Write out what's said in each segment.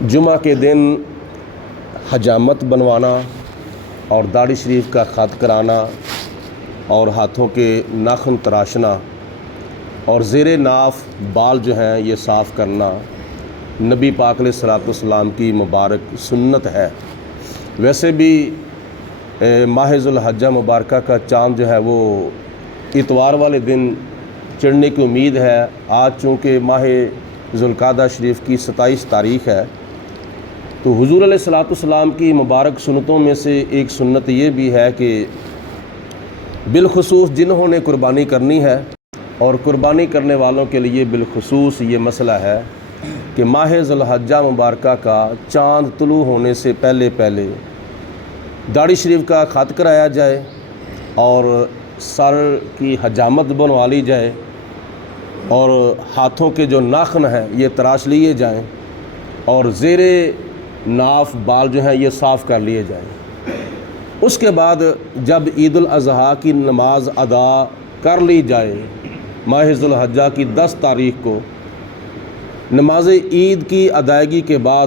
جمعہ کے دن حجامت بنوانا اور داڑھی شریف کا خط کرانا اور ہاتھوں کے ناخن تراشنا اور زیر ناف بال جو ہیں یہ صاف کرنا نبی پاک علیہ الصلوۃ والسلام کی مبارک سنت ہے۔ ویسے بھی ماہ ذو الحجہ مبارکہ کا چاند جو ہے وہ اتوار والے دن چڑھنے کی امید ہے۔ آج چونکہ ماہ ذو القعدہ شریف کی 27 تاریخ ہے، تو حضور علیہ الصلوۃ والسلام کی مبارک سنتوں میں سے ایک سنت یہ بھی ہے کہ بالخصوص جنہوں نے قربانی کرنی ہے اور قربانی کرنے والوں کے لیے بالخصوص یہ مسئلہ ہے کہ ماہ ذو الحجہ مبارکہ کا چاند طلوع ہونے سے پہلے داڑھی شریف کا خط کرایا جائے اور سر کی حجامت بنوا لی جائے اور ہاتھوں کے جو ناخن ہیں یہ تراش لیے جائیں اور زیر ناف بال جو ہیں یہ صاف کر لیے جائیں۔ اس کے بعد جب عید الاضحیٰ کی نماز ادا کر لی جائے، ماہ ذو الحجہ کی 10 تاریخ کو نماز عید کی ادائیگی کے بعد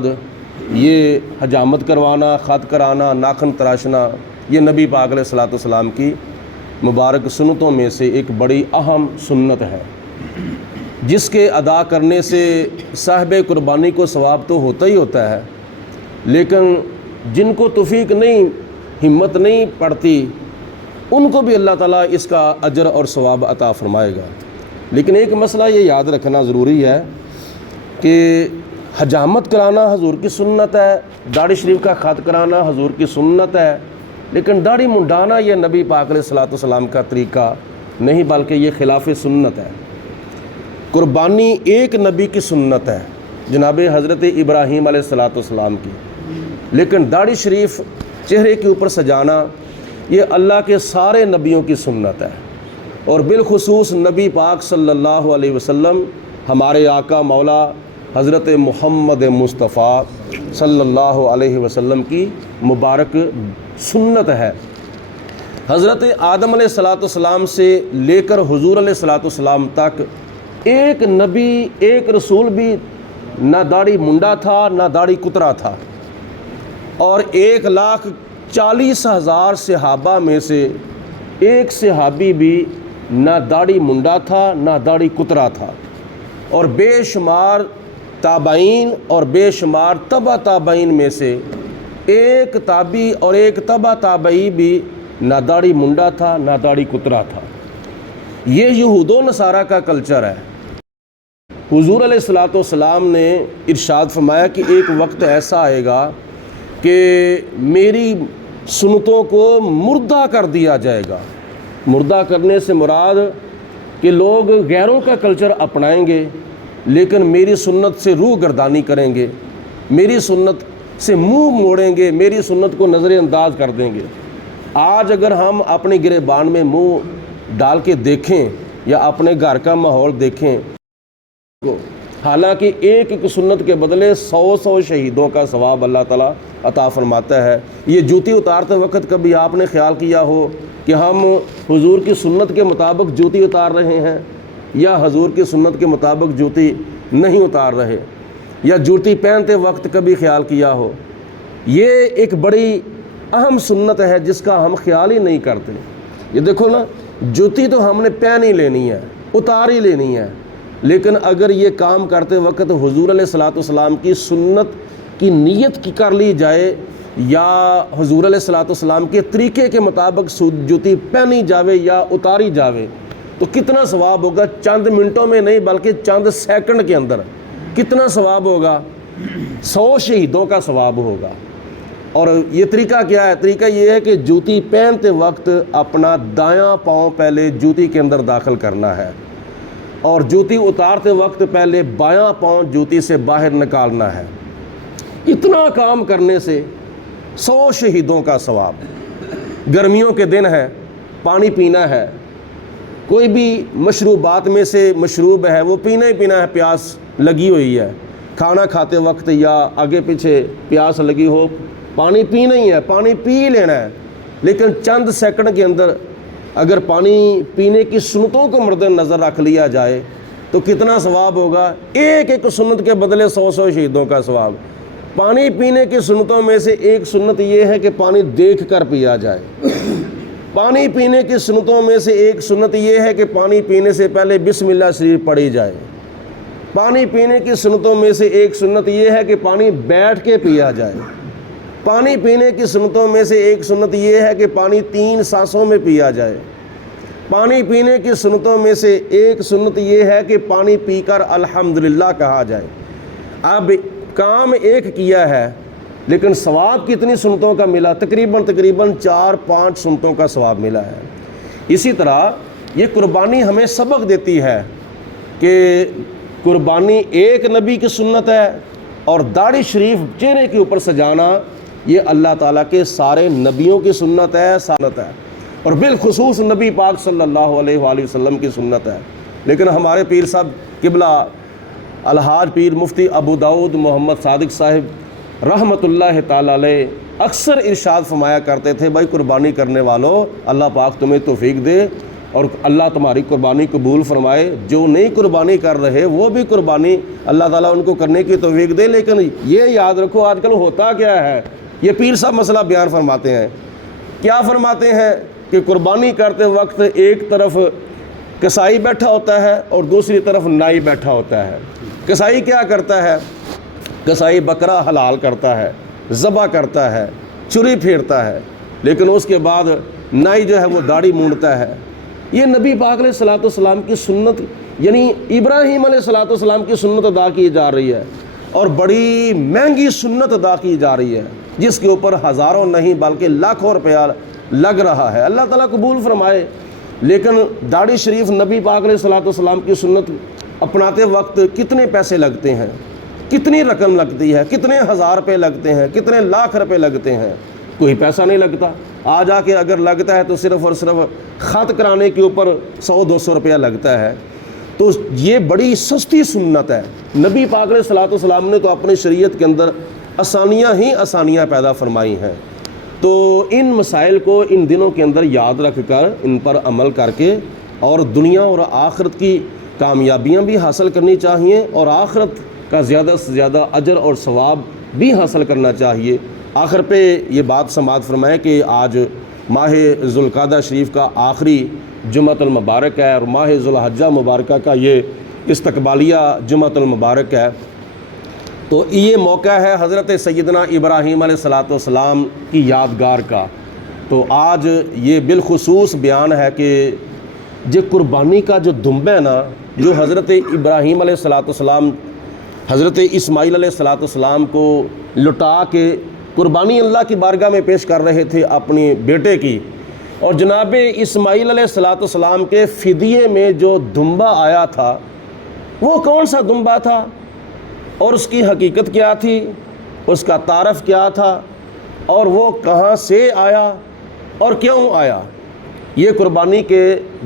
یہ حجامت کروانا، خط کرانا، ناخن تراشنا یہ نبی پاک علیہ الصلوۃ والسلام کی مبارک سنتوں میں سے ایک بڑی اہم سنت ہے، جس کے ادا کرنے سے صاحب قربانی کو ثواب تو ہوتا ہی ہوتا ہے، لیکن جن کو توفیق نہیں، ہمت نہیں پڑتی، ان کو بھی اللہ تعالیٰ اس کا اجر اور ثواب عطا فرمائے گا۔ لیکن ایک مسئلہ یہ یاد رکھنا ضروری ہے کہ حجامت کرانا حضور کی سنت ہے، داڑھی شریف کا خط کرانا حضور کی سنت ہے، لیکن داڑھی منڈانا یہ نبی پاک علیہ الصلوۃ والسلام کا طریقہ نہیں بلکہ یہ خلاف سنت ہے۔ قربانی ایک نبی کی سنت ہے، جناب حضرت ابراہیم علیہ الصلوۃ والسلام کی، لیکن داڑھی شریف چہرے کے اوپر سجانا یہ اللہ کے سارے نبیوں کی سنت ہے، اور بالخصوص نبی پاک صلی اللہ علیہ وسلم ہمارے آقا مولا حضرت محمد مصطفیٰ صلی اللہ علیہ وسلم کی مبارک سنت ہے۔ حضرت آدم علیہ الصلوۃ والسلام سے لے کر حضور علیہ الصلوۃ والسلام تک ایک نبی، ایک رسول بھی نہ داڑھی منڈا تھا نہ داڑھی کترا تھا، اور 1,40,000 صحابہ میں سے ایک صحابی بھی نہ داڑھی منڈا تھا نہ داڑھی کترا تھا، اور بے شمار تابعین اور بے شمار تبع تابعین میں سے ایک تابعی اور ایک تبع تابعی بھی نہ داڑھی منڈا تھا نہ داڑھی کترا تھا۔ یہ یہود و نصارہ کا کلچر ہے۔ حضور علیہ الصلوۃ والسلام نے ارشاد فرمایا کہ ایک وقت ایسا آئے گا کہ میری سنتوں کو مردہ کر دیا جائے گا۔ مردہ کرنے سے مراد کہ لوگ غیروں کا کلچر اپنائیں گے لیکن میری سنت سے روح گردانی کریں گے، میری سنت سے منہ موڑیں گے، میری سنت کو نظر انداز کر دیں گے۔ آج اگر ہم اپنے گریبان میں منہ ڈال کے دیکھیں یا اپنے گھر کا ماحول دیکھیں، حالانکہ ایک ایک سنت کے بدلے 100 شہیدوں کا ثواب اللہ تعالیٰ عطا فرماتا ہے۔ یہ جوتی اتارتے وقت کبھی آپ نے خیال کیا ہو کہ ہم حضور کی سنت کے مطابق جوتی اتار رہے ہیں یا حضور کی سنت کے مطابق جوتی نہیں اتار رہے، یا جوتی پہنتے وقت کبھی خیال کیا ہو؟ یہ ایک بڑی اہم سنت ہے جس کا ہم خیال ہی نہیں کرتے۔ یہ دیکھو نا، جوتی تو ہم نے پہن ہی لینی ہے، اتار ہی لینی ہے، لیکن اگر یہ کام کرتے وقت حضور علیہ الصلوۃ والسلام کی سنت کی نیت کی کر لی جائے یا حضور علیہ الصلوۃ والسلام کے طریقے کے مطابق جوتی پہنی جاوے یا اتاری جاوے تو کتنا ثواب ہوگا۔ چند منٹوں میں نہیں بلکہ چند سیکنڈ کے اندر کتنا ثواب ہوگا، 100 شہیدوں کا ثواب ہوگا۔ اور یہ طریقہ کیا ہے؟ طریقہ یہ ہے کہ جوتی پہنتے وقت اپنا دایاں پاؤں پہلے جوتی کے اندر داخل کرنا ہے، اور جوتی اتارتے وقت پہلے بایاں پاؤں جوتی سے باہر نکالنا ہے۔ اتنا کام کرنے سے 100 شہیدوں کا ثواب۔ گرمیوں کے دن ہے، پانی پینا ہے، کوئی بھی مشروبات میں سے مشروب ہے وہ پینا ہی پینا ہے، پیاس لگی ہوئی ہے، کھانا کھاتے وقت یا آگے پیچھے پیاس لگی ہو، پانی پینا ہی ہے، پانی پی لینا ہے، لیکن چند سیکنڈ کے اندر اگر پانی پینے کی سنتوں کو مد نظر رکھ لیا جائے تو کتنا ثواب ہوگا۔ ایک ایک سنت کے بدلے 100 شہیدوں کا ثواب۔ پانی پینے کی سنتوں میں سے ایک سنت یہ ہے کہ پانی دیکھ کر پیا جائے۔ پانی پینے کی سنتوں میں سے ایک سنت یہ ہے کہ پانی پینے سے پہلے بسم اللہ شریف پڑھی جائے۔ پانی پینے کی سنتوں میں سے ایک سنت یہ ہے کہ پانی بیٹھ کے پیا جائے۔ پانی پینے کی سنتوں میں سے ایک سنت یہ ہے کہ پانی 3 سانسوں میں پیا جائے۔ پانی پینے کی سنتوں میں سے ایک سنت یہ ہے کہ پانی پی کر الحمدللہ کہا جائے۔ اب کام ایک کیا ہے لیکن ثواب کتنی سنتوں کا ملا؟ تقریباً 4-5 سنتوں کا ثواب ملا ہے۔ اسی طرح یہ قربانی ہمیں سبق دیتی ہے کہ قربانی ایک نبی کی سنت ہے، اور داڑھی شریف چہرے کے اوپر سجانا یہ اللہ تعالیٰ کے سارے نبیوں کی سنت ہے، اور بالخصوص نبی پاک صلی اللہ علیہ وآلہ وسلم کی سنت ہے۔ لیکن ہمارے پیر صاحب قبلہ الحاج پیر مفتی ابو داؤد محمد صادق صاحب رحمۃ اللہ تعالیٰ علیہ اکثر ارشاد فرمایا کرتے تھے، بھائی قربانی کرنے والوں اللہ پاک تمہیں توفیق دے اور اللہ تمہاری قربانی قبول فرمائے۔ جو نہیں قربانی کر رہے وہ بھی قربانی اللہ تعالیٰ ان کو کرنے کی توفیق دے۔ لیکن یہ یاد رکھو آج کل ہوتا کیا ہے، یہ پیر صاحب مسئلہ بیان فرماتے ہیں، کیا فرماتے ہیں کہ قربانی کرتے وقت ایک طرف کسائی بیٹھا ہوتا ہے اور دوسری طرف نائی بیٹھا ہوتا ہے۔ کسائی کیا کرتا ہے؟ کسائی بکرا حلال کرتا ہے، ذبح کرتا ہے، چری پھیرتا ہے، لیکن اس کے بعد نائی جو ہے وہ داڑھی مونڈتا ہے۔ یہ نبی پاک علیہ الصلوۃ والسلام کی سنت، یعنی ابراہیم علیہ الصلوۃ والسلام کی سنت ادا کی جا رہی ہے، اور بڑی مہنگی سنت ادا کی جا رہی ہے جس کے اوپر ہزاروں نہیں بلکہ لاکھوں روپیہ لگ رہا ہے۔ اللہ تعالیٰ قبول فرمائے۔ لیکن داڑھی شریف نبی پاک علیہ الصلوۃ والسلام کی سنت اپناتے وقت کتنے پیسے لگتے ہیں، کتنی رقم لگتی ہے، کتنے ہزار روپے لگتے ہیں، کتنے لاکھ روپے لگتے ہیں؟ کوئی پیسہ نہیں لگتا۔ آ جا کے اگر لگتا ہے تو صرف اور صرف خط کرانے کے اوپر 100-200 روپیہ لگتا ہے۔ تو یہ بڑی سستی سنت ہے۔ نبی پاک علیہ الصلوۃ والسلام نے تو اپنی شریعت کے اندر آسانیاں ہی آسانیاں پیدا فرمائی ہیں۔ تو ان مسائل کو ان دنوں کے اندر یاد رکھ کر ان پر عمل کر کے اور دنیا اور آخرت کی کامیابیاں بھی حاصل کرنی چاہیے، اور آخرت کا زیادہ سے زیادہ اجر اور ثواب بھی حاصل کرنا چاہیے۔ آخر پہ یہ بات سماعت فرمائے کہ آج ماہ ذوالقعدہ شریف کا آخری جمعۃ المبارک ہے، اور ماہ ذوالحجہ مبارکہ کا یہ استقبالیہ جمعۃ المبارک ہے۔ تو یہ موقع ہے حضرت سیدنا ابراہیم علیہ الصلوۃ والسلام کی یادگار کا۔ تو آج یہ بالخصوص بیان ہے کہ جو قربانی کا جو دنب ہے نا، جو حضرت ابراہیم علیہ الصلوۃ والسلام حضرت اسماعیل علیہ الصلوۃ والسلام کو لٹا کے قربانی اللہ کی بارگاہ میں پیش کر رہے تھے اپنی بیٹے کی، اور جناب اسماعیل علیہ الصلوۃ والسلام کے فدیے میں جو دنبا آیا تھا وہ کون سا دنبا تھا، اور اس کی حقیقت کیا تھی، اس کا تعارف کیا تھا، اور وہ کہاں سے آیا اور کیوں آیا؟ یہ قربانی کے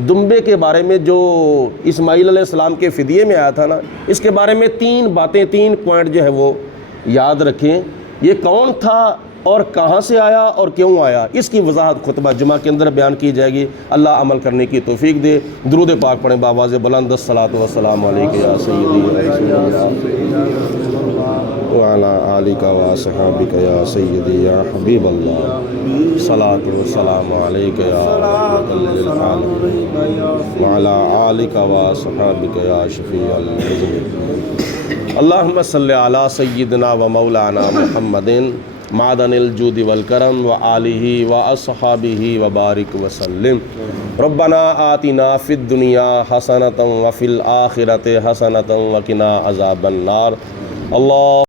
دنبے کے بارے میں جو اسماعیل علیہ السلام کے فدیے میں آیا تھا نا، اس کے بارے میں 3 باتیں 3 پوائنٹ جو ہے وہ یاد رکھیں۔ یہ کون تھا اور کہاں سے آیا اور کیوں آیا، اس کی وضاحت خطبہ جمعہ کے اندر بیان کی جائے گی۔ اللہ عمل کرنے کی توفیق دے۔ درود پاک پڑھیں بآواز بلند۔ الصلاۃ والسلام علیک یا سیدی وعلی آلک واصحابک یا سیدی یا حبیب اللہ، صلاۃ والسلام علیک یا رحمۃ للعالمین وعلی آلک واصحابک یا شفیع المذنبین۔ اللہم صلی علی سیدنا و مولانا محمد معدن الجود والکرم وآلہ واصحابہ وبارک وسلم۔ ربنا آتنا فی الدنیا حسنۃ وفی الآخرۃ حسنۃ وقنا عذاب النار۔ اللہ